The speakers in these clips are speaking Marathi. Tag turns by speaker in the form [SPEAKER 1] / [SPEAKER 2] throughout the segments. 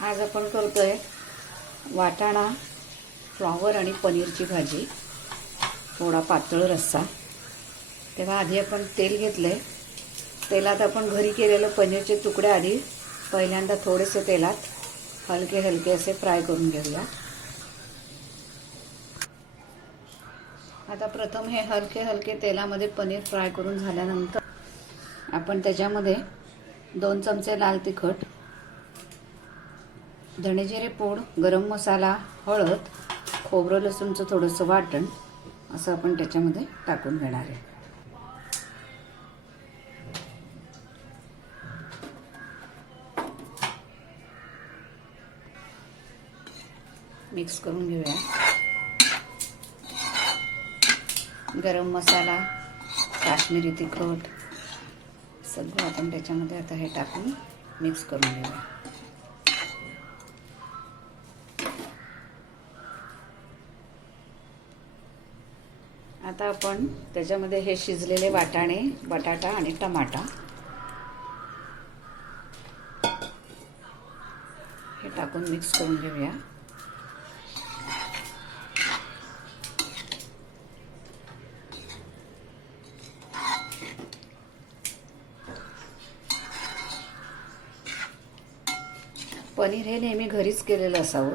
[SPEAKER 1] आज आपण करतोय वाटाणा फ्लॉवर आणि पनीरची भाजी. थोडा पातळ रस्सा. तेव्हा आधी आपण तेल घेतलं आहे तेलात आपण घरी केलेलं पनीरचे तुकडे आधी पहिल्यांदा थोडेसे तेलात हलके हलके असे फ्राय करून घेऊया. आता प्रथम हे हलके हलके तेलामध्ये पनीर फ्राय करून झाल्यानंतर आपण त्याच्यामध्ये दोन चमचे लाल तिखट धणेजिरे पूड गरम मसाला हळद खोबरं लसूणचं थोडंसं वाटण असं आपण त्याच्यामध्ये टाकून घेणार आहे. मिक्स करून घेऊया. गरम मसाला काश्मीरी तिखट सगळं आपण त्याच्यामध्ये आता हे टाकून मिक्स करून घेऊया. आता आपण त्याच्यामध्ये हे शिजलेले वाटाणे बटाटा आणि टमाटा. हे टाकून मिक्स करून घेऊया. पनीर हे नेहमी घरीच केलेलं असावं.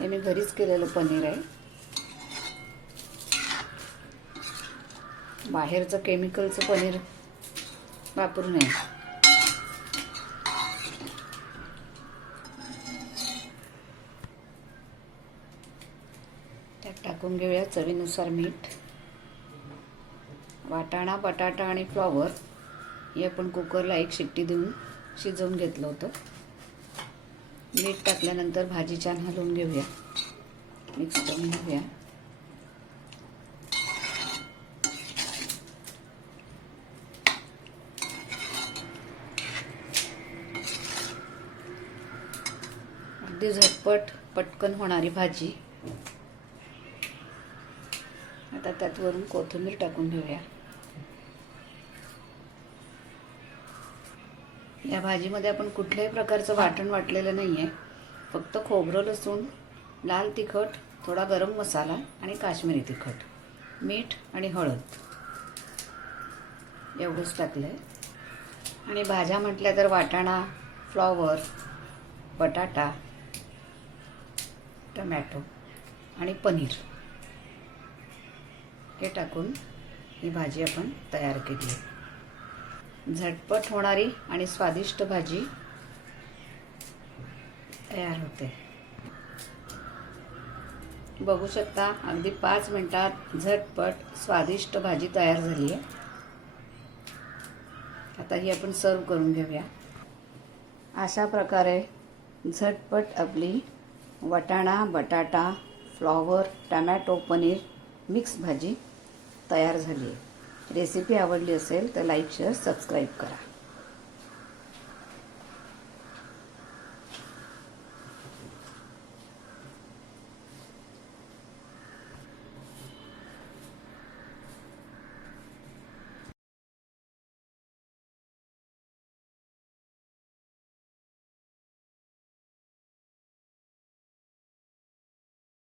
[SPEAKER 1] हे मी घरीच केलेलं पनीर आहे. बाहेरचं केमिकलचं पनीर वापरू नये. त्यात टाकून घेऊया चवीनुसार मीठ. वाटाणा बटाटा आणि फ्लॉवर हे आपण कुकरला एक शिट्टी देऊन शिजवून घेतलं होतं. मीठ टाकल्यानंतर भाजी छान हलवून घेऊया. मिक्स करून घेऊया. अगदी झटपट पटकन होणारी भाजी. आता त्यात वरून कोथिंबीर टाकून घेऊया. या भाजीमध्ये आपण कुठल्याही प्रकारचं वाटण वाटलेलं नाही आहे फक्त खोबरं लसूण लाल तिखट थोडा गरम मसाला आणि काश्मीरी तिखट मीठ आणि हळद. एवढंच टाकलं आहे आणि भाज्या म्हटल्या तर वाटाणा फ्लॉवर बटाटा टमॅटो आणि पनीर. हे टाकून ही भाजी आपण तयार केली आहे. झटपट होणारी आणि स्वादिष्ट भाजी तयार होते. बघू शकता अगदी पाच मिनटात झटपट स्वादिष्ट भाजी तयार झाली आहे. आता ही आपण सर्व करून घेऊया. अशा प्रकारे झटपट आपली वटाणा बटाटा फ्लॉवर टमॅटो पनीर मिक्स भाजी तयार झाली आहे. रेसिपी आवडली असेल तर लाईक शेअर सबस्क्राईब करा.